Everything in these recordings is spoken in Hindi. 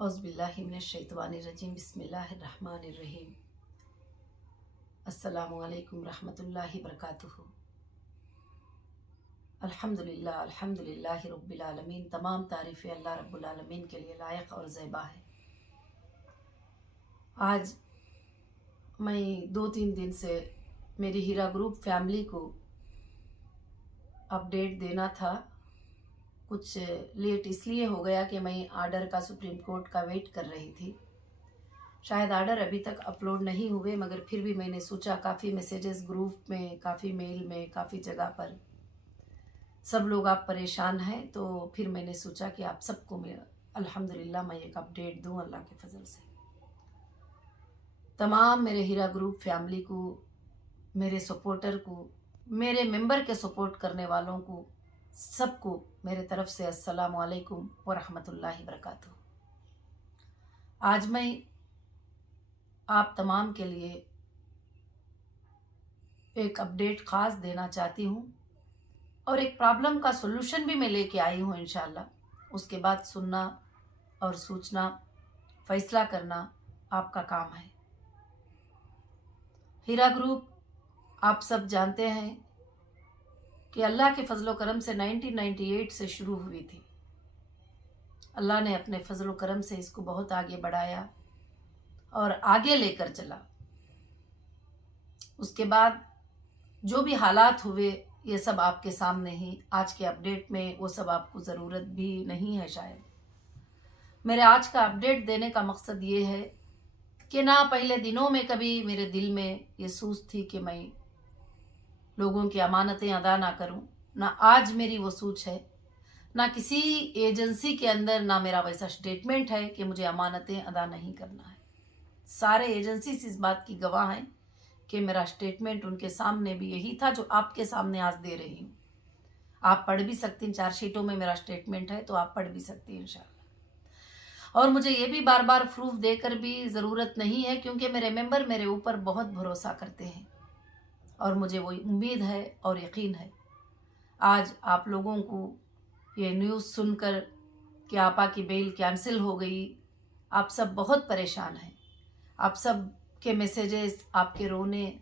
औज़ुबिल्लाहिमिनश्शैतानिर्रजीम बिस्मिल्लाहिर्रहमानिर्रहीम। अस्सलामुअलैकुम रहमतुल्लाहि बरकातुहू। अल्हम्दुलिल्लाह अल्हम्दुलिल्लाहि रब्बिल आलमीन। तमाम तारीफ़ें अल्लाह रब्बुल आलमीन के लिए लायक और ज़ेबा है। आज मैं 2-3 दिन से मेरी हीरा ग्रुप फैमिली को अपडेट देना था। कुछ लेट इसलिए हो गया कि मैं आर्डर का सुप्रीम कोर्ट का वेट कर रही थी। शायद आर्डर अभी तक अपलोड नहीं हुए, मगर फिर भी मैंने सोचा, काफ़ी मैसेजेस ग्रुप में, काफ़ी मेल में, काफ़ी जगह पर सब लोग आप परेशान हैं, तो फिर मैंने सोचा कि आप सबको मैं अल्हम्दुलिल्लाह मैं एक अपडेट दूं अल्लाह के फजल से। तमाम मेरे हीरा ग्रुप फैमिली को, मेरे सपोर्टर को, मेरे मेंबर के सपोर्ट करने वालों को, सबको मेरे तरफ से अस्सलामु अलैकुम व रहमतुल्लाहि बरकातुहू। आज मैं आप तमाम के लिए एक अपडेट ख़ास देना चाहती हूँ और एक प्रॉब्लम का सॉल्यूशन भी मैं लेके आई हूँ इंशाल्लाह। उसके बाद सुनना और सोचना, फैसला करना आपका काम है। हीरा ग्रुप आप सब जानते हैं कि अल्लाह के फजलो करम से 1998 से शुरू हुई थी। अल्लाह ने अपने फजलो करम से इसको बहुत आगे बढ़ाया और आगे लेकर चला। उसके बाद जो भी हालात हुए ये सब आपके सामने ही, आज के अपडेट में वो सब आपको ज़रूरत भी नहीं है शायद। मेरे आज का अपडेट देने का मकसद ये है कि ना पहले दिनों में कभी मेरे दिल में ये सोच थी कि मैं लोगों की अमानतें अदा ना करूं, ना आज मेरी वो सोच है, ना किसी एजेंसी के अंदर ना मेरा वैसा स्टेटमेंट है कि मुझे अमानतें अदा नहीं करना है। सारे एजेंसी इस बात की गवाह हैं कि मेरा स्टेटमेंट उनके सामने भी यही था जो आपके सामने आज दे रही हूँ। आप पढ़ भी सकती हैं, 4 शीटों में मेरा स्टेटमेंट है, तो आप पढ़ भी सकती हैं इंशाल्लाह। और मुझे ये भी बार बार प्रूफ देकर भी ज़रूरत नहीं है, क्योंकि मेरे मेंबर मेरे ऊपर बहुत भरोसा करते हैं और मुझे वो उम्मीद है और यकीन है। आज आप लोगों को ये न्यूज़ सुनकर कि आपा की बेल कैंसिल हो गई, आप सब बहुत परेशान हैं। आप सब के मैसेजेस, आपके रोने,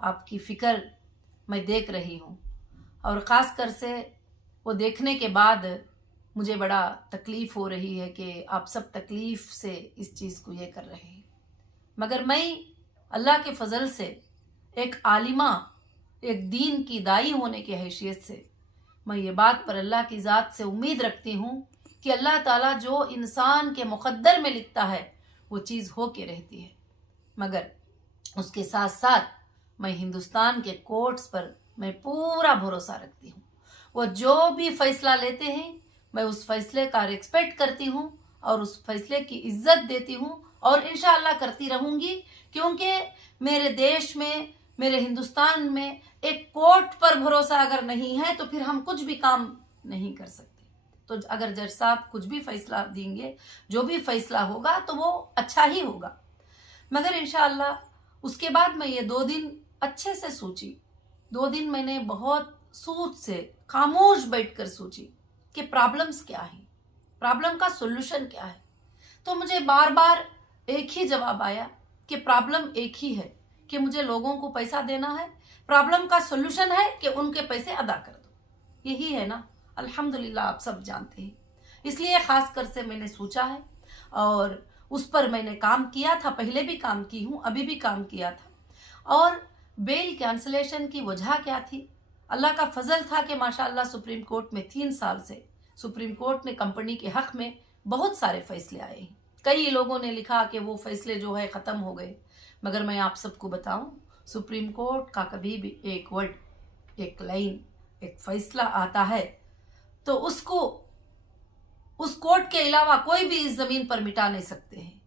आपकी फ़िक्र मैं देख रही हूँ और ख़ास कर से वो देखने के बाद मुझे बड़ा तकलीफ़ हो रही है कि आप सब तकलीफ़ से इस चीज़ को ये कर रहे हैं। मगर मैं अल्लाह के फ़ज़ल से एक आलिमा, एक दीन की दाई होने की हैसियत से मैं ये बात पर अल्लाह की ज़ात से उम्मीद रखती हूँ कि अल्लाह ताला जो इंसान के मुक़द्दर में लिखता है वो चीज़ हो के रहती है। मगर उसके साथ साथ मैं हिंदुस्तान के कोर्ट्स पर मैं पूरा भरोसा रखती हूँ। वो जो भी फ़ैसला लेते हैं मैं उस फ़ैसले का रिस्पेक्ट करती हूँ और उस फ़ैसले की इज़्ज़त देती हूँ और इंशाअल्लाह करती रहूँगी, क्योंकि मेरे देश में, मेरे हिंदुस्तान में एक कोर्ट पर भरोसा अगर नहीं है तो फिर हम कुछ भी काम नहीं कर सकते। तो अगर जज साहब कुछ भी फैसला देंगे, जो भी फैसला होगा तो वो अच्छा ही होगा। मगर इंशाअल्लाह उसके बाद मैं ये 2 दिन अच्छे से सोची। 2 दिन मैंने बहुत सोच से खामोश बैठकर सोची कि प्रॉब्लम्स क्या हैं, प्रॉब्लम का सॉल्यूशन क्या है। तो मुझे बार बार एक ही जवाब आया कि प्रॉब्लम एक ही है कि मुझे लोगों को पैसा देना है। प्रॉब्लम का सॉल्यूशन है कि उनके पैसे अदा कर दो। यही है ना, अल्हम्दुलिल्लाह आप सब जानते हैं। इसलिए ख़ास कर से मैंने सोचा है और उस पर मैंने काम किया था, पहले भी काम की हूँ, अभी भी काम किया था। और बेल कैंसलेशन की वजह क्या थी? अल्लाह का फजल था कि माशाअल्लाह सुप्रीम कोर्ट में 3 साल से सुप्रीम कोर्ट ने कंपनी के हक में बहुत सारे फैसले आए हैं। कई लोगों ने लिखा कि वो फैसले जो है ख़त्म हो गए, मगर मैं आप सबको बताऊं, सुप्रीम कोर्ट का कभी भी एक वर्ड, एक लाइन, एक फैसला आता है तो उसको उस कोर्ट के अलावा कोई भी इस ज़मीन पर मिटा नहीं सकते हैं।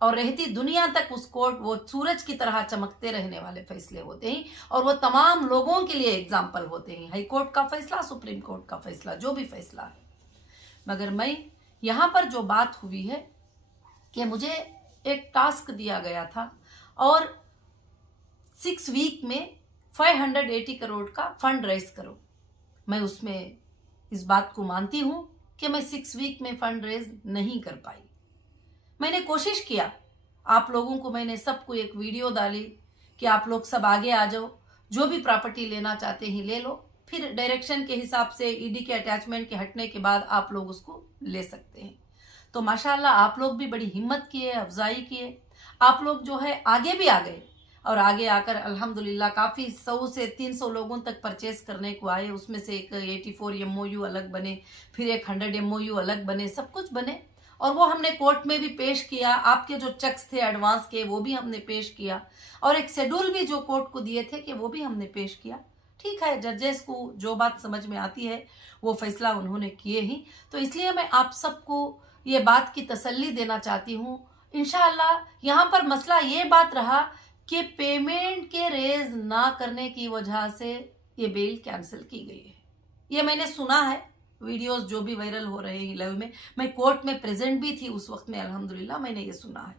और रहती दुनिया तक उस कोर्ट वो सूरज की तरह चमकते रहने वाले फैसले होते हैं और वो तमाम लोगों के लिए एग्जाम्पल होते हैं। हाई कोर्ट का फैसला, सुप्रीम कोर्ट का फैसला, जो भी फैसला है। मगर मैं यहाँ पर जो बात हुई है कि मुझे एक टास्क दिया गया था और 6 वीक में 580 करोड़ का फंड रेज करो। मैं उसमें इस बात को मानती हूँ कि मैं 6 वीक में फंड रेज नहीं कर पाई। मैंने कोशिश किया, आप लोगों को मैंने सबको एक वीडियो डाली कि आप लोग सब आगे आ जाओ, जो भी प्रॉपर्टी लेना चाहते हैं ले लो, फिर डायरेक्शन के हिसाब से ईडी के अटैचमेंट के हटने के बाद आप लोग उसको ले सकते हैं। तो माशाल्लाह आप लोग भी बड़ी हिम्मत किए, अफजाई किए, आप लोग जो है आगे भी आ गए और आगे आकर अल्हम्दुलिल्लाह काफ़ी 100 से 300 लोगों तक परचेस करने को आए। उसमें से एक 84 MOU अलग बने, फिर एक 100 MOU अलग बने, सब कुछ बने और वो हमने कोर्ट में भी पेश किया। आपके जो चेक्स थे एडवांस के वो भी हमने पेश किया और एक शेड्यूल भी जो कोर्ट को दिए थे कि वो भी हमने पेश किया। ठीक है, जजेस को जो बात समझ में आती है वो फैसला उन्होंने किए ही। तो इसलिए मैं आप सबको ये बात की तसल्ली देना चाहती हूँ। इंशाअल्लाह यहाँ पर मसला ये बात रहा कि पेमेंट के रेज ना करने की वजह से ये बेल कैंसिल की गई है। ये मैंने सुना है, वीडियोस जो भी वायरल हो रहे हैं लाइव में, मैं कोर्ट में प्रेजेंट भी थी उस वक्त में, अल्हम्दुलिल्लाह मैंने ये सुना है।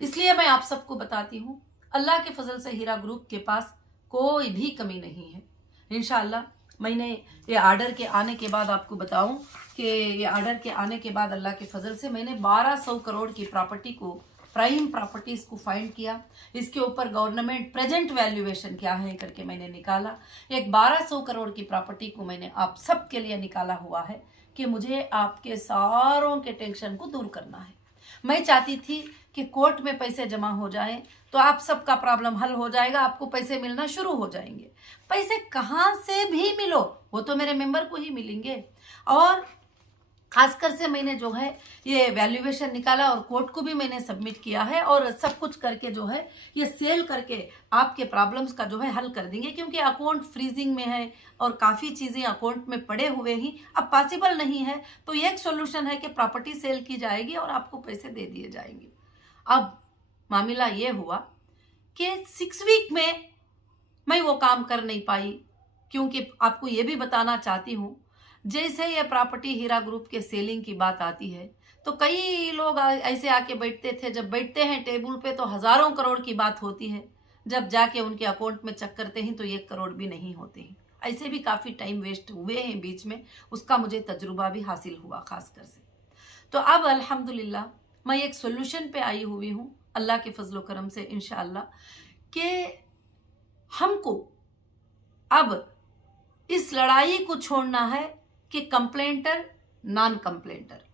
इसलिए मैं आप सबको बताती हूँ, अल्लाह के फजल से हीरा ग्रुप के पास कोई भी कमी नहीं है। इंशाअल्लाह मैंने ये आर्डर के आने के बाद आपको बताऊं कि ये आर्डर के आने के बाद अल्लाह के फजल से मैंने 1200 करोड़ की प्रॉपर्टी को, प्राइम प्रॉपर्टीज को फाइंड किया। इसके ऊपर गवर्नमेंट प्रेजेंट वैल्यूएशन क्या है करके मैंने निकाला। एक 1200 करोड़ की प्रॉपर्टी को मैंने आप सब के लिए निकाला हुआ है कि मुझे आपके सारों के टेंशन को दूर करना है। मैं चाहती थी कि कोर्ट में पैसे जमा हो जाएं तो आप सबका प्रॉब्लम हल हो जाएगा, आपको पैसे मिलना शुरू हो जाएंगे। पैसे कहाँ से भी मिलो वो तो मेरे मेंबर को ही मिलेंगे। और खासकर से मैंने जो है ये वैल्यूएशन निकाला और कोर्ट को भी मैंने सबमिट किया है और सब कुछ करके जो है ये सेल करके आपके प्रॉब्लम्स का जो है हल कर देंगे, क्योंकि अकाउंट फ्रीजिंग में है और काफ़ी चीज़ें अकाउंट में पड़े हुए ही अब पॉसिबल नहीं है। तो ये एक सोल्यूशन है कि प्रॉपर्टी सेल की जाएगी और आपको पैसे दे दिए जाएंगे। अब मामला ये हुआ कि 6 वीक में मैं वो काम कर नहीं पाई, क्योंकि आपको ये भी बताना चाहती हूँ, जैसे ये प्रॉपर्टी हीरा ग्रुप के सेलिंग की बात आती है तो कई लोग ऐसे आके बैठते थे, जब बैठते हैं टेबल पे तो हज़ारों करोड़ की बात होती है, जब जाके उनके अकाउंट में चेक करते हैं तो 1 करोड़ भी नहीं होते हैं। ऐसे भी काफ़ी टाइम वेस्ट हुए हैं बीच में, उसका मुझे तजुर्बा भी हासिल हुआ खासकर से। तो अब अल्हम्दुलिल्लाह मैं एक सोल्यूशन पे आई हुई हूँ अल्लाह के फजलो करम से इंशाअल्लाह, कि हमको अब इस लड़ाई को छोड़ना है कि कंप्लेंटर नॉन कंप्लेंटर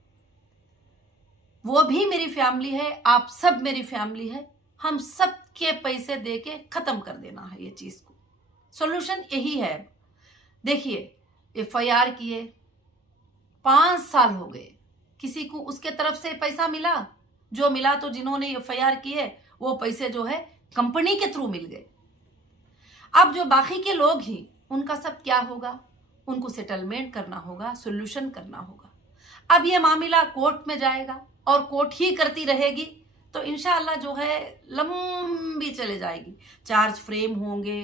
वो भी मेरी फैमिली है, आप सब मेरी फैमिली है, हम सब के पैसे दे के ख़त्म कर देना है ये चीज़ को। सॉल्यूशन यही है। देखिए FIR किए 5 साल हो गए, किसी को उसके तरफ से पैसा मिला? जो मिला तो जिन्होंने FIR किए वो पैसे जो है कंपनी के थ्रू मिल गए। अब जो बाकी के लोग ही उनका सब क्या होगा? उनको सेटलमेंट करना होगा, सोल्यूशन करना होगा। अब ये मामला कोर्ट में जाएगा और कोर्ट ही करती रहेगी तो इंशाअल्लाह जो है लंबी चले जाएगी। चार्ज फ्रेम होंगे,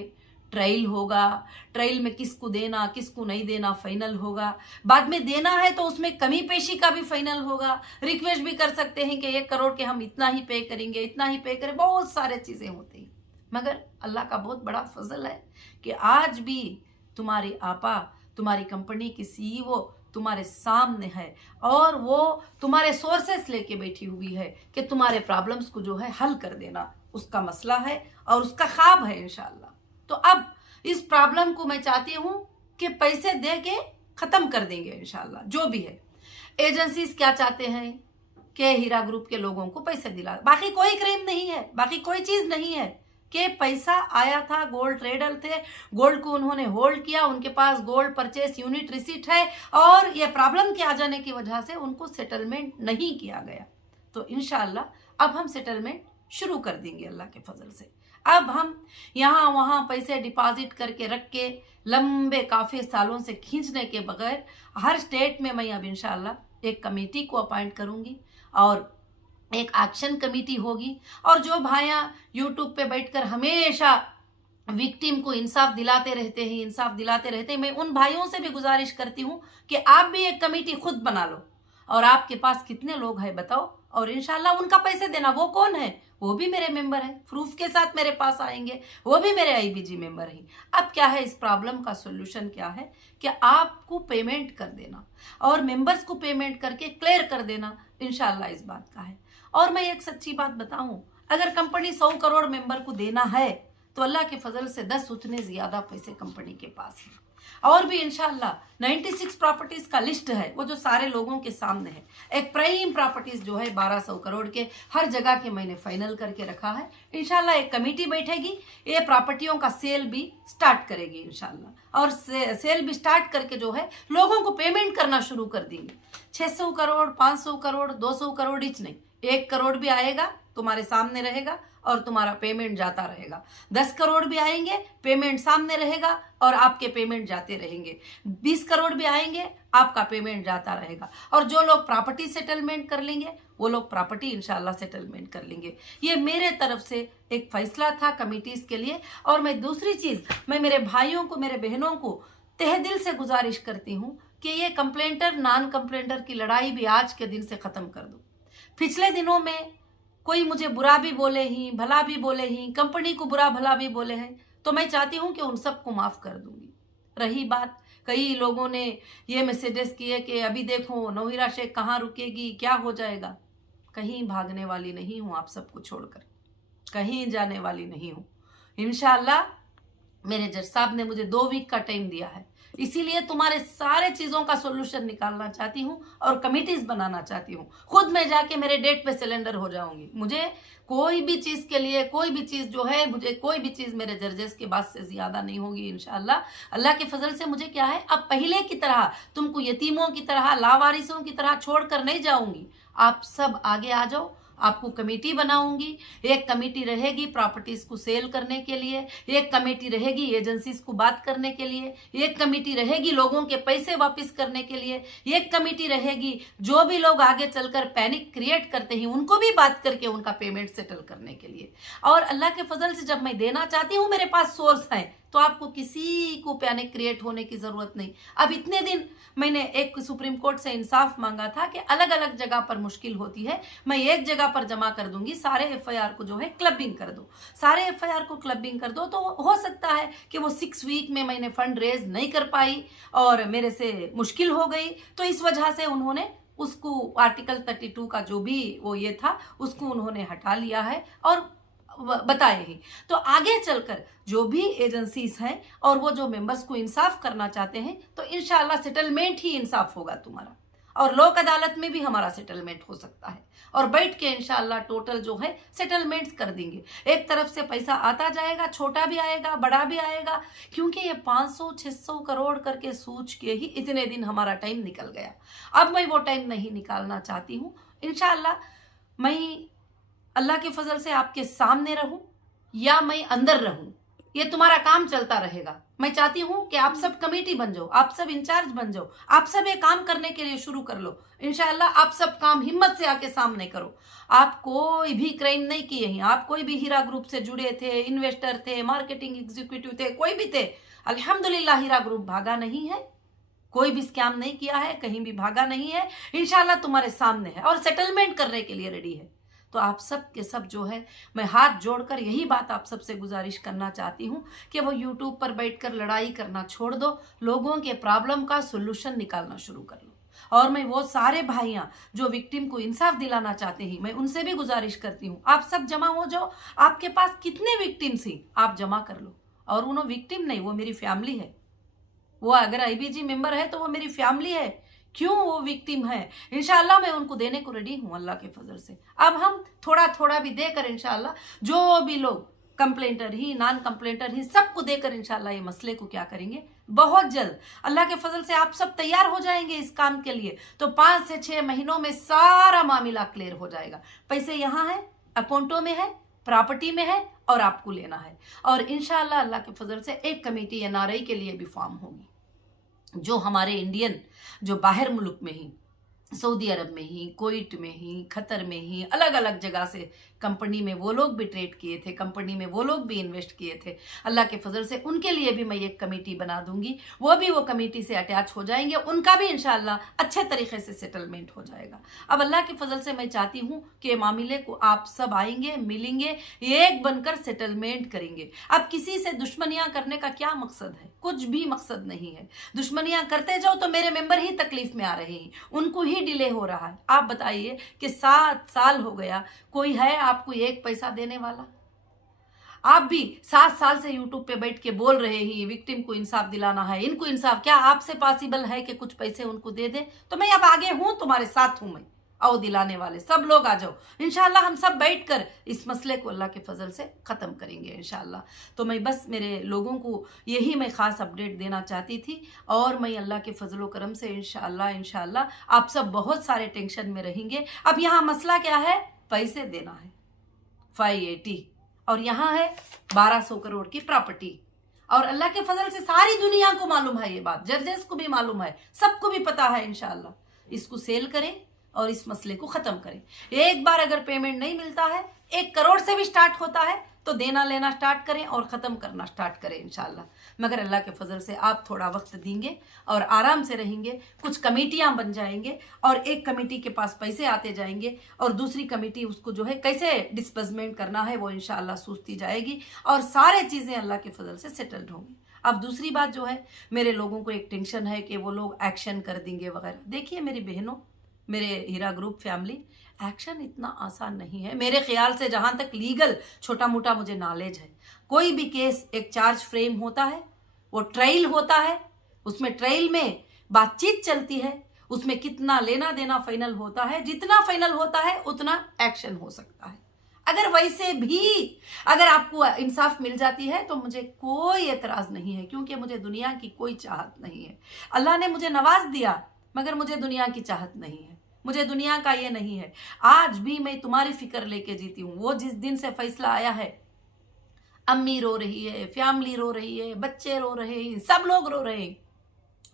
ट्रायल होगा, ट्रायल में किसको देना किसको नहीं देना फाइनल होगा, बाद में देना है तो उसमें कमी पेशी का भी फाइनल होगा। रिक्वेस्ट भी कर सकते हैं कि 1 करोड़ के हम इतना ही पे करेंगे, इतना ही पे करें, बहुत सारे चीज़ें होती हैं। मगर अल्लाह का बहुत बड़ा फजल है कि आज भी तुम्हारी आपा, तुम्हारी कंपनी की CEO तुम्हारे सामने है और वो तुम्हारे सोर्सेस लेके बैठी हुई है कि तुम्हारे प्रॉब्लम्स को जो है हल कर देना, उसका मसला है और उसका ख्वाब है इंशाअल्लाह। तो अब इस प्रॉब्लम को मैं चाहती हूँ कि पैसे दे के ख़त्म कर देंगे इंशाअल्लाह। जो भी है एजेंसीज क्या चाहते हैं कि हीरा ग्रुप के लोगों को पैसे दिला, बाकी कोई क्राइम नहीं है, बाकी कोई चीज़ नहीं है कि पैसा आया था, गोल्ड ट्रेडर थे, गोल्ड को उन्होंने होल्ड किया, उनके पास गोल्ड परचेस यूनिट रिसीट है और ये प्रॉब्लम के आ जाने की वजह से उनको सेटलमेंट नहीं किया गया। तो इंशाअल्लाह अब हम सेटलमेंट शुरू कर देंगे अल्लाह के फजल से। अब हम यहाँ वहाँ पैसे डिपॉजिट करके रख के लंबे काफ़ी सालों से खींचने के बगैर हर स्टेट में मैं अब इंशाअल्लाह एक कमेटी को अपॉइंट करूँगी और एक एक्शन कमेटी होगी। और जो भाइयाँ यूट्यूब पे बैठकर हमेशा विक्टिम को इंसाफ दिलाते रहते हैं, मैं उन भाइयों से भी गुजारिश करती हूँ कि आप भी एक कमेटी खुद बना लो। और आपके पास कितने लोग हैं बताओ, और इंशाल्लाह उनका पैसे देना। वो कौन है? वो भी मेरे मेंबर हैं, प्रूफ के साथ मेरे पास आएंगे, वो भी मेरे IBG मेंबर हैं। अब क्या है, इस प्रॉब्लम का सोल्यूशन क्या है कि आपको पेमेंट कर देना और मेंबर्स को पेमेंट करके क्लियर कर देना, इंशाल्लाह इस बात का है। और मैं एक सच्ची बात बताऊं, अगर कंपनी 100 करोड़ मेंबर को देना है तो अल्लाह के फजल से 10 उतने ज्यादा पैसे कंपनी के पास हैं। और भी इंशाल्लाह 96 प्रॉपर्टीज का लिस्ट है, वो जो सारे लोगों के सामने है। एक प्राइम प्रॉपर्टीज जो है 1200 करोड़ के हर जगह के मैंने फाइनल करके रखा है। इंशाल्लाह एक कमेटी बैठेगी, ये प्रॉपर्टियों का सेल भी स्टार्ट करेगी इंशाल्लाह, और सेल भी स्टार्ट करके जो है लोगों को पेमेंट करना शुरू कर देंगे। 600 करोड़ 500 करोड़ 200 करोड़ इच नहीं, 1 करोड़ भी आएगा तुम्हारे सामने रहेगा और तुम्हारा पेमेंट जाता रहेगा। 10 करोड़ भी आएंगे, पेमेंट सामने रहेगा और आपके पेमेंट जाते रहेंगे। 20 करोड़ भी आएंगे, आपका पेमेंट जाता रहेगा। और जो लोग प्रॉपर्टी सेटलमेंट कर लेंगे वो लोग प्रॉपर्टी इंशाल्लाह सेटलमेंट कर लेंगे। ये मेरे तरफ से एक फैसला था कमिटीज के लिए। और मैं दूसरी चीज, मैं मेरे भाइयों को, मेरे बहनों को तहे दिल से गुजारिश करती हूँ कि ये कंप्लेंटर नॉन कंप्लेंटर की लड़ाई भी आज के दिन से खत्म कर दो। पिछले दिनों में कोई मुझे बुरा भी बोले ही, भला भी बोले ही, कंपनी को बुरा भला भी बोले हैं, तो मैं चाहती हूं कि उन सबको माफ कर दूंगी। रही बात, कई लोगों ने ये मैसेजेस किए कि अभी देखो नौहिरा शेख कहाँ रुकेगी, क्या हो जाएगा। कहीं भागने वाली नहीं हूं, आप सबको छोड़कर कहीं जाने वाली नहीं हूं। इंशाल्लाह मेरे जज साहब ने मुझे 2 वीक का टाइम दिया है, इसीलिए तुम्हारे सारे चीजों का सोल्यूशन निकालना चाहती हूँ और कमिटीज बनाना चाहती हूँ। खुद मैं जाके मेरे डेट पे सिलेंडर हो जाऊंगी। मुझे कोई भी चीज के लिए, कोई भी चीज जो है, मुझे कोई भी चीज मेरे जर्जेस के बाद से ज्यादा नहीं होगी इंशाल्लाह। अल्लाह के फजल से मुझे क्या है, अब पहले की तरह तुमको यतीमों की तरह, लावारिसों की तरह छोड़कर नहीं जाऊंगी। आप सब आगे आ जाओ, आपको कमेटी बनाऊंगी। एक कमेटी रहेगी प्रॉपर्टीज को सेल करने के लिए, एक कमेटी रहेगी एजेंसीज को बात करने के लिए, एक कमेटी रहेगी लोगों के पैसे वापस करने के लिए, एक कमेटी रहेगी जो भी लोग आगे चलकर पैनिक क्रिएट करते हैं उनको भी बात करके उनका पेमेंट सेटल करने के लिए। और अल्लाह के फजल से जब मैं देना चाहती हूँ, मेरे पास सोर्स है, तो आपको किसी को पैनिक क्रिएट होने की जरूरत नहीं। अब इतने दिन मैंने एक सुप्रीम कोर्ट से इंसाफ मांगा था कि अलग अलग जगह पर मुश्किल होती है, मैं एक जगह पर जमा कर दूंगी, सारे एफआईआर को जो है क्लबिंग कर दो, सारे एफआईआर को क्लबिंग कर दो। तो हो सकता है कि वो 6 वीक में मैंने फंड रेज नहीं कर पाई और मेरे से मुश्किल हो गई, तो इस वजह से उन्होंने उसको आर्टिकल 32 का जो भी वो ये था उसको उन्होंने हटा लिया है और बताए ही। तो आगे चलकर जो भी एजेंसीज हैं और वो जो मेंबर्स को इंसाफ करना चाहते हैं, तो इंशाल्लाह सेटलमेंट ही इंसाफ होगा तुम्हारा, और लोक अदालत में भी हमारा सेटलमेंट हो सकता है, और बैठ के इंशाल्लाह टोटल जो है सेटलमेंट्स कर देंगे। एक तरफ से पैसा आता जाएगा, छोटा भी आएगा बड़ा भी आएगा, क्योंकि ये 500-600 करोड़ करके सोच के ही इतने दिन हमारा टाइम निकल गया। अब मैं वो टाइम नहीं निकालना चाहती हूँ। इंशाल्लाह मैं अल्लाह के फजल से आपके सामने रहूं या मैं अंदर रहूं, ये तुम्हारा काम चलता रहेगा। मैं चाहती हूं कि आप सब कमेटी बन जाओ, आप सब इंचार्ज बन जाओ, आप सब ये काम करने के लिए शुरू कर लो। इंशाल्लाह आप सब काम हिम्मत से आके सामने करो। आप कोई भी क्राइम नहीं किए हैं, आप कोई भी हीरा ग्रुप से जुड़े थे, इन्वेस्टर थे, मार्केटिंग एग्जीक्यूटिव थे, कोई भी थे, अल्हम्दुलिल्लाह हीरा ग्रुप भागा नहीं है, कोई भी स्कैम नहीं किया है, कहीं भी भागा नहीं है। इंशाल्लाह तुम्हारे सामने है और सेटलमेंट करने के लिए रेडी है। तो आप सब के सब जो है, मैं हाथ जोड़कर यही बात आप सबसे गुजारिश करना चाहती हूँ कि वो यूट्यूब पर बैठकर लड़ाई करना छोड़ दो, लोगों के प्रॉब्लम का सोल्यूशन निकालना शुरू कर लो। और मैं वो सारे भाइयां जो विक्टिम को इंसाफ दिलाना चाहते हैं, मैं उनसे भी गुजारिश करती हूँ, आप सब जमा हो जाओ। आपके पास कितने विक्टिम्स हैं आप जमा कर लो। और उन्हों विक्टिम नहीं, वो मेरी फैमिली है। वो अगर आईबीजी मेंबर है तो वो मेरी फैमिली है, क्यों वो विक्टिम है। इंशाल्लाह मैं उनको देने को रेडी हूं अल्लाह के फजल से। अब हम थोड़ा थोड़ा भी देकर इंशाल्लाह जो भी लोग कंप्लेंटर ही नॉन कंप्लेंटर ही सबको देकर इंशाल्लाह ये मसले को क्या करेंगे, बहुत जल्द अल्लाह के फजल से आप सब तैयार हो जाएंगे इस काम के लिए, तो 5 से 6 महीनों में सारा मामला क्लियर हो जाएगा। पैसे यहाँ है, अकाउंटों में है, प्रॉपर्टी में है और आपको लेना है। और इंशाल्लाह अल्लाह के फजल से एक कमेटी एनआरआई के लिए भी फॉर्म होगी, जो हमारे इंडियन जो बाहर मुल्क में ही, सऊदी अरब में ही, कुवैत में ही, कतर में ही, अलग अलग जगह से कंपनी में वो लोग भी ट्रेड किए थे, कंपनी में वो लोग भी इन्वेस्ट किए थे। अल्लाह के फजल से उनके लिए भी मैं एक कमेटी बना दूंगी, वो भी वो कमेटी से अटैच हो जाएंगे, उनका भी इंशाल्लाह अच्छे तरीके से सेटलमेंट हो जाएगा। अब अल्लाह के फजल से मैं चाहती हूँ कि मामले को आप सब आएंगे, मिलेंगे, एक बनकर सेटलमेंट करेंगे। अब किसी से दुश्मनियां करने का क्या मकसद है? कुछ भी मकसद नहीं है। दुश्मनियां करते जाओ तो मेरे मेंबर ही तकलीफ में आ रहे हैं, उनको ही डिले हो रहा है। आप बताइए कि 7 साल हो गया, कोई है आपको 1 पैसा देने वाला? आप भी 7 साल से यूट्यूब पे बैठ के बोल रहे हैं विक्टिम को इंसाफ दिलाना है, इनको इंसाफ। क्या आपसे पॉसिबल है कि कुछ पैसे उनको दे दे? तो मैं अब आगे हूं, तुम्हारे साथ हूं मैं। आओ दिलाने वाले सब लोग आ जाओ, इंशाल्लाह हम सब बैठकर इस मसले को अल्लाह के फजल से ख़त्म करेंगे इंशाल्लाह। तो मैं बस मेरे लोगों को यही मैं ख़ास अपडेट देना चाहती थी, और मैं अल्लाह के फजल व करम से इंशाल्लाह आप सब बहुत सारे टेंशन में रहेंगे। अब यहाँ मसला क्या है? पैसे देना है 580, और यहाँ है 1200 करोड़ की प्रॉपर्टी। और अल्लाह के फजल से सारी दुनिया को मालूम है ये बात, जजेस को भी मालूम है, सबको भी पता है। इंशाल्लाह इसको सेल करें और इस मसले को खत्म करें। एक बार अगर पेमेंट नहीं मिलता है, 1 करोड़ से भी स्टार्ट होता है, तो देना लेना स्टार्ट करें और ख़त्म करना स्टार्ट करें इंशाल्लाह। मगर अल्लाह के फजल से आप थोड़ा वक्त देंगे और आराम से रहेंगे, कुछ कमेटियां बन जाएंगे, और एक कमेटी के पास पैसे आते जाएंगे और दूसरी कमेटी उसको जो है कैसे डिस्बर्समेंट करना है वो इंशाल्लाह सोचती जाएगी, और सारे चीज़ें अल्लाह के फजल से सेटल्ड होंगी। अब दूसरी बात जो है, मेरे लोगों को एक टेंशन है कि वो लोग एक्शन कर देंगे वगैरह। देखिए मेरी बहनों, मेरे हीरा ग्रुप फैमिली, एक्शन इतना आसान नहीं है मेरे ख्याल से। जहां तक लीगल छोटा मोटा मुझे नॉलेज है, कोई भी केस एक चार्ज फ्रेम होता है, वो ट्रायल होता है, उसमें ट्रायल में बातचीत चलती है, उसमें कितना लेना देना फाइनल होता है, जितना फाइनल होता है उतना एक्शन हो सकता है। अगर वैसे भी अगर आपको इंसाफ मिल जाती है तो मुझे कोई एतराज नहीं है, क्योंकि मुझे दुनिया की कोई चाहत नहीं है। अल्लाह ने मुझे नवाज दिया, मगर मुझे दुनिया की चाहत नहीं है, मुझे दुनिया का ये नहीं है। आज भी मैं तुम्हारी फिक्र लेके जीती हूँ। वो जिस दिन से फैसला आया है, अम्मी रो रही है, फैमिली रो रही है, बच्चे रो रहे हैं, सब लोग रो रहे हैं।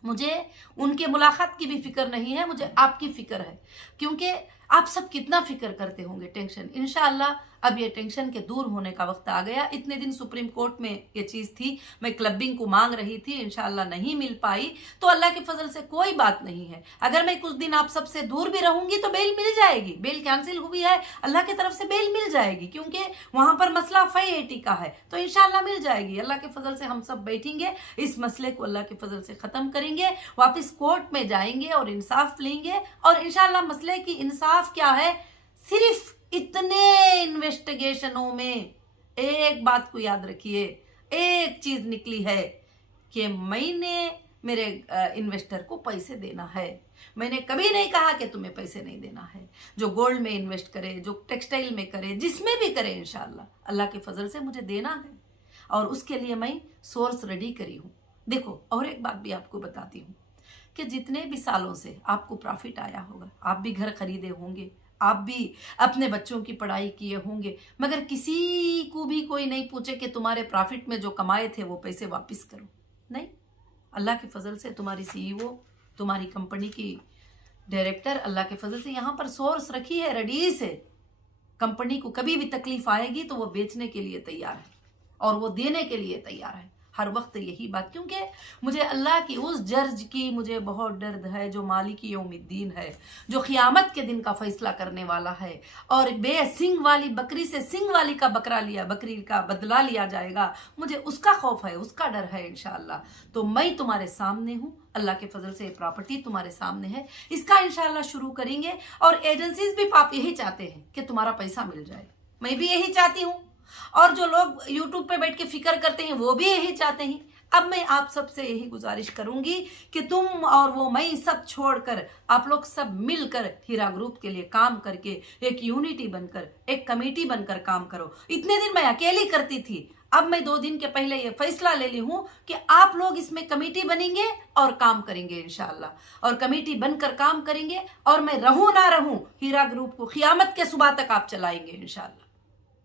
मुझे उनके मुलाकात की भी फिक्र नहीं है, मुझे आपकी फिक्र है, क्योंकि आप सब कितना फिक्र करते होंगे टेंशन। इंशाअल्लाह अब ये टेंशन के दूर होने का वक्त आ गया। इतने दिन सुप्रीम कोर्ट में ये चीज़ थी, मैं क्लबिंग को मांग रही थी, इंशाअल्लाह नहीं मिल पाई, तो अल्लाह के फजल से कोई बात नहीं है। अगर मैं कुछ दिन आप सबसे दूर भी रहूंगी तो बेल मिल जाएगी। बेल कैंसिल हुई है, अल्लाह की तरफ से बेल मिल जाएगी, क्योंकि वहां पर मसला 580 का है, तो इंशाअल्लाह मिल जाएगी। अल्लाह के फजल से हम सब बैठेंगे, इस मसले को अल्लाह के फजल से ख़त्म करेंगे, वापस कोर्ट में जाएंगे और इंसाफ लेंगे। और इंशाअल्लाह मसले की इंसाफ क्या है, सिर्फ इतने इन्वेस्टिगेशनों में एक बात को याद रखिए, एक चीज निकली है कि मैंने मेरे इन्वेस्टर को पैसे देना है। मैंने कभी नहीं कहा कि तुम्हें पैसे नहीं देना है। जो गोल्ड में इन्वेस्ट करे, जो टेक्सटाइल में करे, जिसमें भी करे, इंशाल्लाह अल्लाह के फजल से मुझे देना है, और उसके लिए मैं सोर्स रेडी करी हूँ। देखो, और एक बात भी आपको बताती हूँ कि जितने भी सालों से आपको प्रॉफिट आया होगा, आप भी घर खरीदे होंगे, आप भी अपने बच्चों की पढ़ाई किए होंगे, मगर किसी को भी कोई नहीं पूछे कि तुम्हारे प्रॉफिट में जो कमाए थे वो पैसे वापस करो। नहीं, अल्लाह के फजल से तुम्हारी सीईओ, तुम्हारी कंपनी की डायरेक्टर अल्लाह के फजल से यहाँ पर सोर्स रखी है रेडी से। कंपनी को कभी भी तकलीफ आएगी तो वो बेचने के लिए तैयार है और वो देने के लिए तैयार है हर वक्त यही बात, क्योंकि मुझे अल्लाह की उस जज की मुझे बहुत दर्द है जो मालिक यौमिद्दीन है, जो क़यामत के दिन का फैसला करने वाला है, और बेसिंग वाली बकरी से सिंग वाली का बकरी का बदला लिया जाएगा। मुझे उसका खौफ है, उसका डर है इंशाअल्लाह। तो मैं तुम्हारे सामने हूँ, अल्लाह के फजल से प्रॉपर्टी तुम्हारे सामने है, इसका इंशाअल्लाह शुरू करेंगे। और एजेंसीज भी आप यही चाहते हैं कि तुम्हारा पैसा मिल जाए, मैं भी यही चाहती हूँ, और जो लोग यूट्यूब पे बैठ के फिक्र करते हैं वो भी यही चाहते हैं। अब मैं आप सबसे यही गुजारिश करूंगी कि तुम और वो मैं सब छोड़कर आप लोग सब मिलकर हीरा ग्रुप के लिए काम करके एक यूनिटी बनकर, एक कमेटी बनकर काम करो। इतने दिन मैं अकेली करती थी, अब मैं 2 दिन के पहले ये फैसला ले ली हूं कि आप लोग इसमें कमेटी बनेंगे और काम करेंगे इंशाअल्लाह, और कमेटी बनकर काम करेंगे, और मैं रहूं ना रहूं, हीरा ग्रुप को क़यामत के सुबह तक आप चलाएंगे इंशाअल्लाह।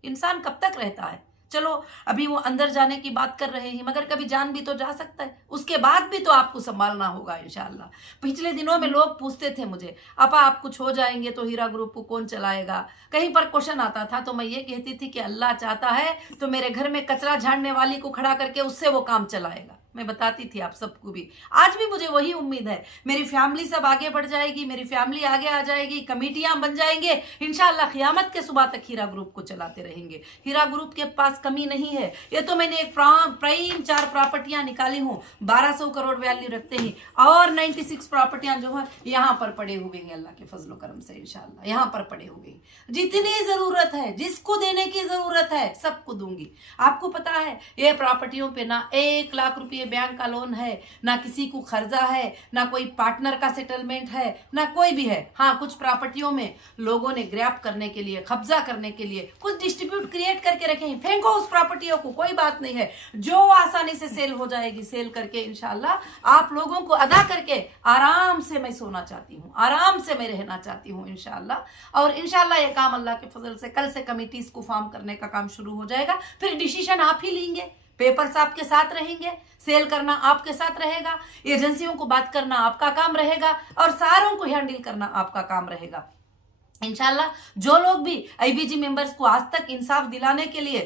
इंसान कब तक रहता है? चलो अभी वो अंदर जाने की बात कर रहे हैं, मगर कभी जान भी तो जा सकता है, उसके बाद भी तो आपको संभालना होगा इंशाल्लाह। पिछले दिनों में लोग पूछते थे मुझे, आपा आप कुछ हो जाएंगे तो हीरा ग्रुप को कौन चलाएगा। कहीं पर क्वेश्चन आता था तो मैं ये कहती थी कि अल्लाह चाहता है तो मेरे घर में कचरा झाड़ने वाली को खड़ा करके उससे वो काम चलाएगा। मैं बताती थी आप सबको भी, आज भी मुझे वही उम्मीद है। मेरी फैमिली सब आगे बढ़ जाएगी, मेरी फैमिली आगे आ जाएगी, कमेटियां बन जाएंगे इंशाल्लाह। क़यामत के सुबह तक हीरा ग्रुप को चलाते रहेंगे। हीरा ग्रुप के पास कमी नहीं है। ये तो मैंने एक प्राइम 4 प्रॉपर्टियां निकाली हूँ, 1200 करोड़ वैल्यू रखते हैं, और 96 प्रॉपर्टियां जो है यहाँ पर पड़े हुए हैं अल्लाह के फजलो करम से इंशाल्लाह। यहाँ पर पड़े हुए हैं, जितनी जरूरत है, जिसको देने की जरूरत है सबको दूंगी। आपको पता है ये प्रॉपर्टियों पे ना 1 लाख रुपये बैंक का लोन है, ना किसी को खर्जा है, ना कोई पार्टनर का सेटलमेंट है, ना कोई भी है। हाँ, कुछ प्रॉपर्टियों में लोगों ने ग्रैब करने के लिए, कब्जा करने के लिए कुछ डिस्ट्रीब्यूट क्रिएट करके रखे हैं, फेंको उस प्रॉपर्टियों को, कोई बात नहीं है। जो आसानी से सेल हो जाएगी, सेल करके इंशाल्लाह आप लोगों को अदा करके आराम से मैं सोना चाहती हूँ, आराम से मैं रहना चाहती हूँ इंशाल्लाह। और इंशाल्लाह ये काम अल्लाह के फजल से कल से कमिटीज को फॉर्म करने का काम शुरू हो जाएगा। फिर डिसीजन आप ही लेंगे, पेपर्स आपके साथ रहेंगे, सेल करना आपके साथ रहेगा, एजेंसियों को बात करना आपका काम रहेगा, और सारों को हैंडल करना आपका काम रहेगा इंशाल्लाह। जो लोग भी आईबीजी मेंबर्स को आज तक इंसाफ दिलाने के लिए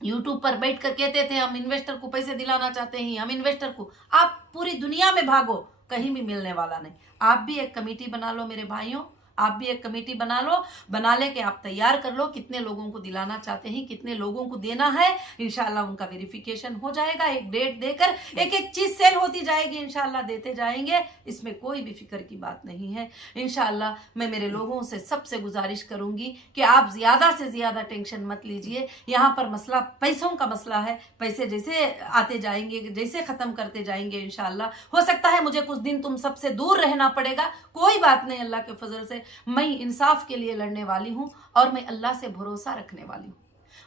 यूट्यूब पर बैठ कर कहते थे हम इन्वेस्टर को पैसे दिलाना चाहते हैं, हम इन्वेस्टर को, आप पूरी दुनिया में भागो, कहीं भी मिलने वाला नहीं। आप भी एक कमेटी बना लो मेरे भाइयों, आप भी एक कमेटी बना लो, बना लेके आप तैयार कर लो कितने लोगों को दिलाना चाहते हैं, कितने लोगों को देना है। इंशाल्लाह उनका वेरिफिकेशन हो जाएगा, एक डेट देकर एक एक चीज सेल होती जाएगी इंशाल्लाह, देते जाएंगे, इसमें कोई भी फिक्र की बात नहीं है इंशाल्लाह। मैं मेरे लोगों से सबसे गुजारिश करूंगी कि आप ज्यादा से ज्यादा टेंशन मत लीजिए। यहाँ पर मसला पैसों का मसला है, पैसे जैसे आते जाएंगे, जैसे खत्म करते जाएंगे इंशाल्लाह। हो सकता है मुझे कुछ दिन तुम सबसे दूर रहना पड़ेगा, कोई बात नहीं, अल्लाह के फजल से मैं इंसाफ के लिए लड़ने वाली हूं, और मैं अल्लाह से भरोसा रखने वाली हूं,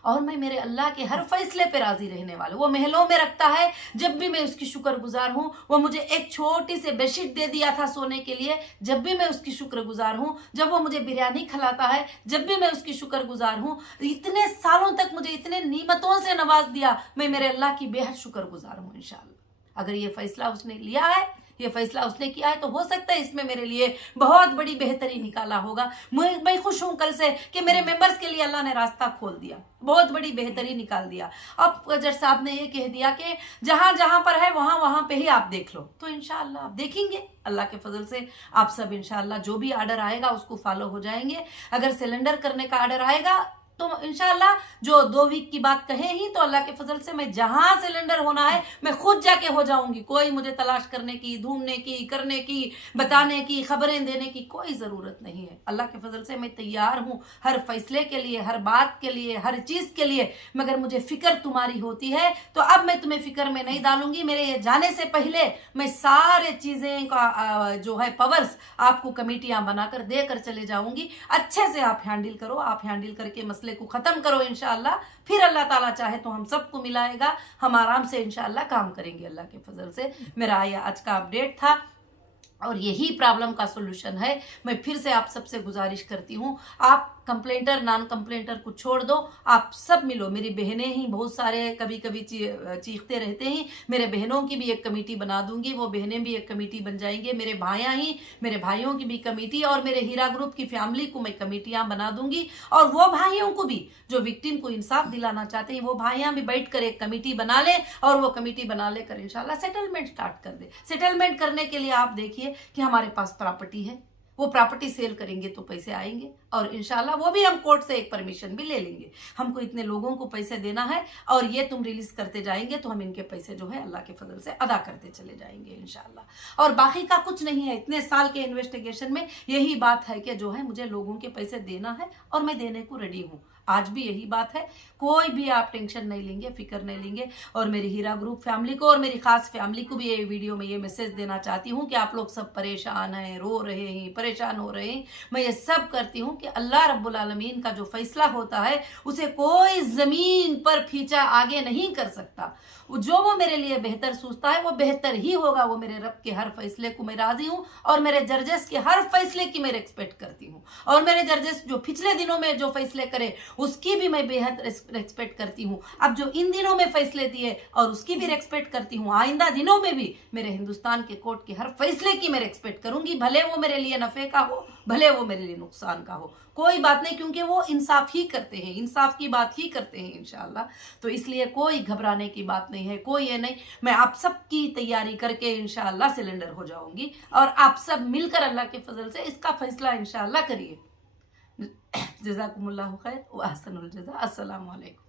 और मैं मेरे अल्लाह के हर फैसले पे राजी रहने वाली हूं। वो महलों में रखता है, जब भी मैं उसकी शुक्रगुजार हूं। वो मुझे एक छोटी सी बेडशीट दे दिया था सोने के लिए, जब भी मैं उसकी शुक्रगुजार हूं। जब वो मुझे बिरयानी खिलाता है, जब भी मैं उसकी शुक्रगुजार हूं। इतने सालों तक मुझे इतने नियमतों से नवाज दिया, मैं मेरे अल्लाह की बेहद शुक्रगुजार हूं इंशाल्लाह। अगर ये फैसला उसने लिया है, ये फैसला उसने किया है, तो हो सकता है इसमें मेरे लिए बहुत बड़ी बेहतरी निकाला होगा। मैं खुश हूं कल से कि मेरे मेंबर्स के लिए अल्लाह ने रास्ता खोल दिया, बहुत बड़ी बेहतरी निकाल दिया। अब जज साहब ने ये कह दिया कि जहां जहां पर है वहां वहां पे ही आप देख लो, तो इंशाल्लाह आप देखेंगे अल्लाह के फजल से। आप सब इंशाल्लाह जो भी आर्डर आएगा उसको फॉलो हो जाएंगे। अगर सिलेंडर करने का आर्डर आएगा तो इंशाल्लाह जो 2 वीक की बात कहे ही, तो अल्लाह के फजल से मैं जहां सिलेंडर होना है मैं खुद जाके हो जाऊंगी। कोई मुझे तलाश करने की, ढूंढने की, करने की, बताने की, खबरें देने की कोई जरूरत नहीं है। अल्लाह के फजल से मैं तैयार हूं हर फैसले के लिए, हर बात के लिए, हर चीज के लिए। मगर मुझे फिक्र तुम्हारी होती है, तो अब मैं तुम्हें फिक्र में नहीं डालूंगी। मेरे जाने से पहले मैं सारे चीजें का जो है पावर्स आपको कमेटियां बनाकर देकर चले जाऊंगी। अच्छे से आप हैंडल करो, आप हैंडल करके मसले को खत्म करो इंशाल्लाह। फिर अल्लाह ताला चाहे तो हम सबको मिलाएगा, हम आराम से इंशाल्लाह काम करेंगे अल्लाह के फजल से। मेरा ये आज का अपडेट था, और यही प्रॉब्लम का सोल्यूशन है। मैं फिर से आप सबसे गुजारिश करती हूँ, आप कंप्लेंटर नॉन कंप्लेंटर को छोड़ दो, आप सब मिलो। मेरी बहनें ही बहुत सारे कभी कभी चीखते रहते हैं, मेरे बहनों की भी एक कमेटी बना दूंगी, वो बहनें भी एक कमेटी बन जाएंगे। मेरे मेरे भाइयों की भी कमेटी, और मेरे हीरा ग्रुप की फैमिली को मैं कमेटियां बना दूंगी। और वो भाइयों को भी जो विक्टिम को इंसाफ दिलाना चाहते हैं, वो भाइयां भी बैठ कर एक कमेटी बना ले, और वो कमेटी बना लेकर इंशाल्लाह सेटलमेंट स्टार्ट कर दे। सेटलमेंट करने के लिए आप देखिए कि हमारे पास प्रॉपर्टी है, वो प्रॉपर्टी सेल करेंगे तो पैसे आएंगे, और इंशाल्लाह वो भी हम कोर्ट से एक परमिशन भी ले लेंगे। हमको इतने लोगों को पैसे देना है, और ये तुम रिलीज करते जाएंगे तो हम इनके पैसे जो है अल्लाह के फजल से अदा करते चले जाएंगे इंशाल्लाह। और बाकी का कुछ नहीं है। इतने साल के इन्वेस्टिगेशन में यही बात है कि जो है मुझे लोगों के पैसे देना है, और मैं देने को रेडी हूँ। आज भी यही बात है, कोई भी आप टेंशन नहीं लेंगे, फिक्र नहीं लेंगे। और मेरी हीरा ग्रुप फैमिली को और मेरी खास फैमिली को भी ये वीडियो में ये मैसेज देना चाहती हूँ कि आप लोग सब परेशान हैं, रो रहे हैं, परेशान हो रहे हैं। मैं ये सब करती हूँ कि अल्लाह रब्बुल आलमीन का जो फैसला होता है उसे कोई जमीन पर खींचा आगे नहीं कर सकता। जो वो मेरे लिए बेहतर सोचता है वो बेहतर ही होगा। वो मेरे रब के हर फैसले को मैं राजी हूँ, और मेरे जजेस के हर फैसले की मैं रिस्पेक्ट करती हूँ। और मेरे जजेस जो पिछले दिनों में जो फैसले करे उसकी भी मैं बेहद रेस्पेक्ट करती हूँ। अब जो इन दिनों में फैसले दिए और उसकी भी रेस्पेक्ट करती हूँ, आइंदा दिनों में भी मेरे हिंदुस्तान के कोर्ट के हर फैसले की मैं रेस्पेक्ट करूंगी, भले वो मेरे लिए नफे का हो, भले वो मेरे लिए नुकसान का हो, कोई बात नहीं, क्योंकि वो इंसाफ ही करते हैं, इंसाफ की बात ही करते हैं इंशाल्लाह। तो इसलिए कोई घबराने की बात नहीं है, कोई ये नहीं। मैं आप सबकी तैयारी करके इंशाल्लाह सिलेंडर हो जाऊंगी और आप सब मिलकर अल्लाह के फजल से इसका फैसला इंशाल्लाह करिए। जज़ाकुमुल्लाहु खैर व अहसनुल जज़ा। अस्सलामु अलैकुम।